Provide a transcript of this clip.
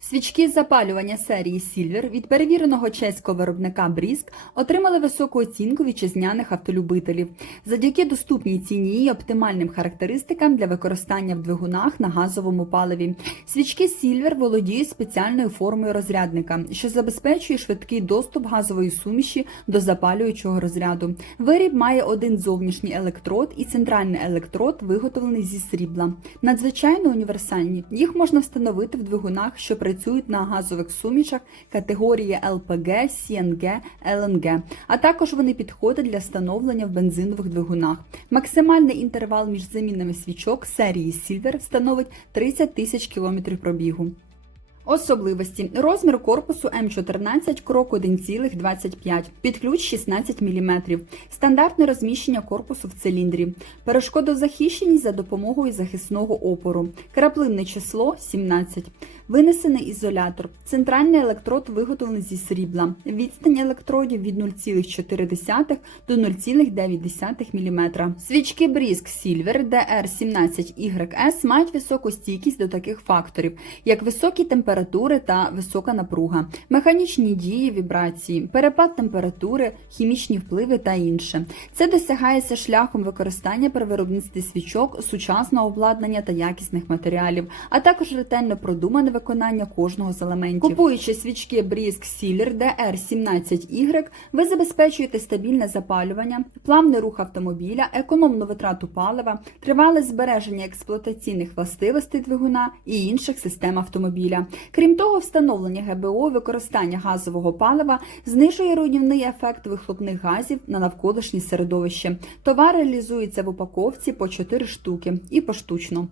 Свічки запалювання серії Silver від перевіреного чеського виробника Бріск отримали високу оцінку вітчизняних автолюбителів завдяки доступній ціні і оптимальним характеристикам для використання в двигунах на газовому паливі. Свічки Silver володіють спеціальною формою розрядника, що забезпечує швидкий доступ газової суміші до запалюючого розряду. Виріб має один зовнішній електрод і центральний електрод, виготовлений зі срібла. Надзвичайно універсальні. Їх можна встановити в двигунах, що працюють на газових сумішах категорії ЛПГ, CNG, ЛНГ, а також вони підходять для встановлення в бензинових двигунах. Максимальний інтервал між замінами свічок серії Silver становить 30 тисяч кілометрів пробігу. Особливості. Розмір корпусу М14 крок 1,25, під ключ 16 мм, стандартне розміщення корпусу в циліндрі, перешкодозахищеність за допомогою захисного опору, краплинне число 17, винесений ізолятор, центральний електрод виготовлений зі срібла, відстань електродів від 0,4 до 0,9 мм. Свічки Brisk Silver DR17YS мають високу стійкість до таких факторів, як високі температури та висока напруга, механічні дії, вібрації, перепад температури, хімічні впливи та інше. Це досягається шляхом використання при виробництві свічок, сучасного обладнання та якісних матеріалів, а також ретельно продумане виконання кожного з елементів. Купуючи свічки Brisk Sealer DR17Y, ви забезпечуєте стабільне запалювання, плавний рух автомобіля, економну витрату палива, тривале збереження експлуатаційних властивостей двигуна і інших систем автомобіля. Крім того, встановлення ГБО використання газового палива знижує руйнівний ефект вихлопних газів на навколишнє середовище. Товар реалізується в упаковці по 4 штуки і поштучно.